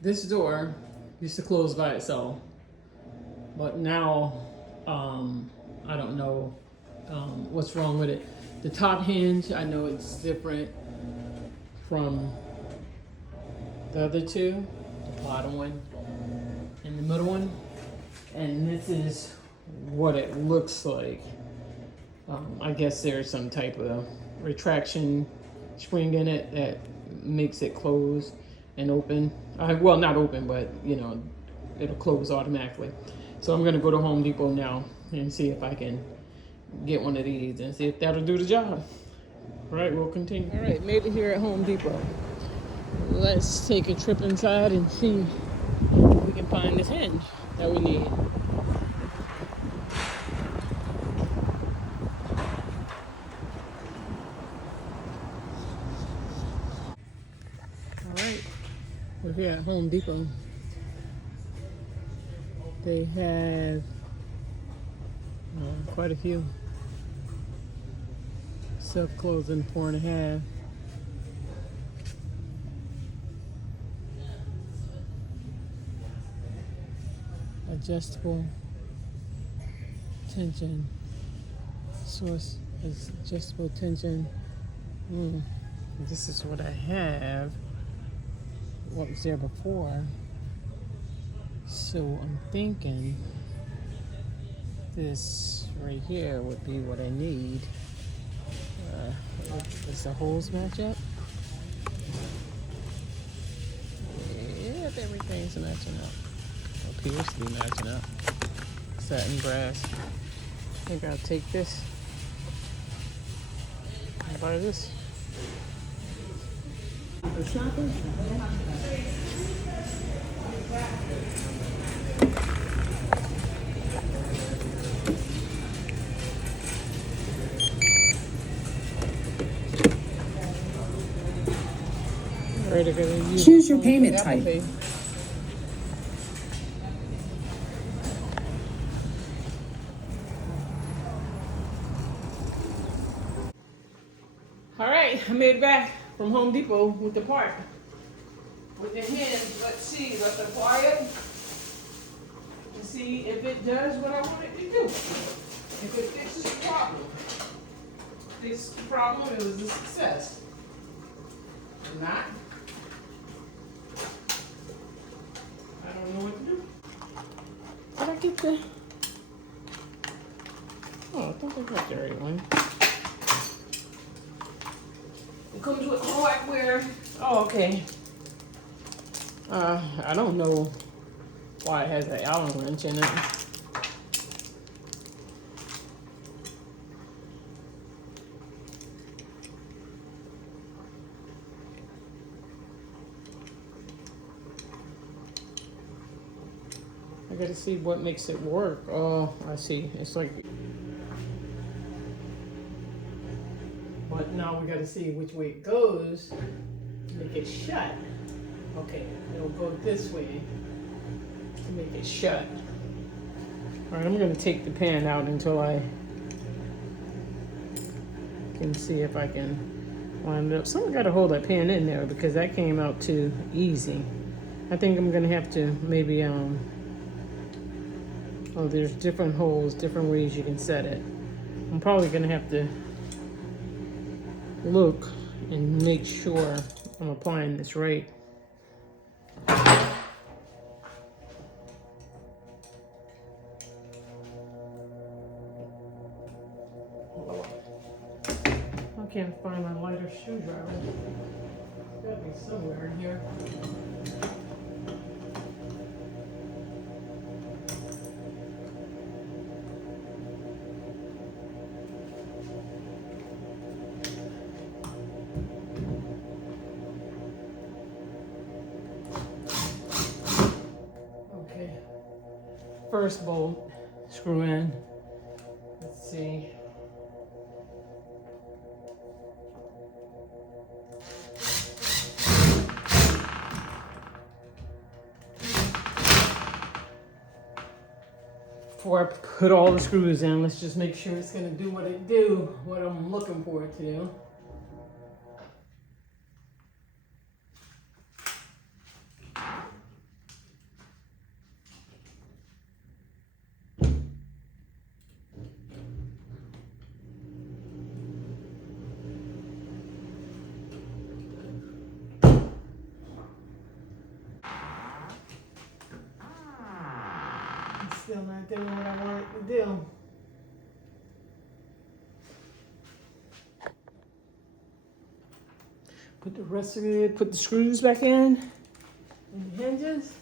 this door used to close by itself, but now I don't know what's wrong with it. The top hinge, I know it's different from the other two, the bottom one and the middle one, and this is what it looks like. I guess there's some type of retraction spring in it that makes it close and open. Well, not open, but you know, it'll close automatically. So I'm gonna go to Home Depot now and see if I can get one of these and see if that'll do the job. All right, we'll continue. All right, made it here at Home Depot. Let's take a trip inside and see if we can find this hinge that we need. All right, we're here at Home Depot. They have quite a few. Self-closing 4.5. Adjustable tension. Source is adjustable tension. This is what I have. What was there before? So I'm thinking this right here would be what I need. Does the holes match up? Yeah, everything's matching up. Appears to be matching up. Satin brass. I think I'll take this. How about this? Choose your payment type. Pay. All right, I made it back from Home Depot with the part. With the hinge, let's see, let's apply it to see if it does what I want it to do. If it fixes the problem. Fixed the problem, it was a success. If not, I don't know what to do. Did I get the... Oh, I think I got the right one. It comes with hardware. Oh, okay. I don't know why it has an Allen wrench in it. I gotta see what makes it work. Oh, I see. It's like... But now we gotta see which way it goes to make it shut. Okay, it'll go this way to make it shut. All right, I'm gonna take the pan out until I can see if I can wind it up. Someone gotta hold that pan in there because that came out too easy. I think I'm gonna have to maybe, oh, there's different holes, different ways you can set it. I'm probably gonna have to look and make sure I'm applying this right. I can't find my lighter screwdriver. It's gotta be somewhere in here. Okay. First bolt, screw in. Let's see. Before I put all the screws in, let's just make sure it's gonna do what I'm looking for it to do. Still not doing what I want it to do. Put the rest of it, put the screws back in and the hinges.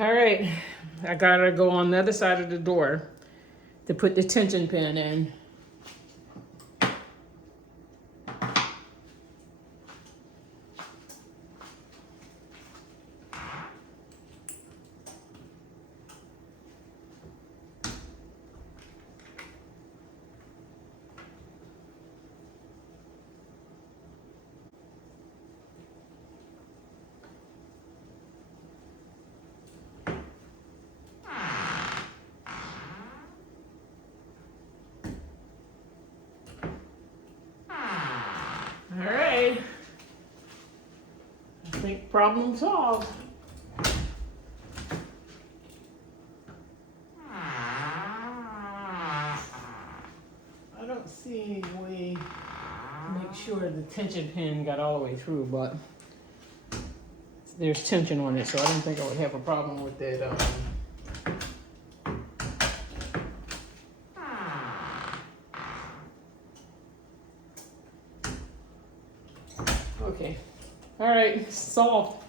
All right, I gotta go on the other side of the door to put the tension pin in. All right, I think problem solved. I don't see any way to make sure the tension pin got all the way through, but there's tension on it, so I don't think I would have a problem with it. Okay, all right, solved.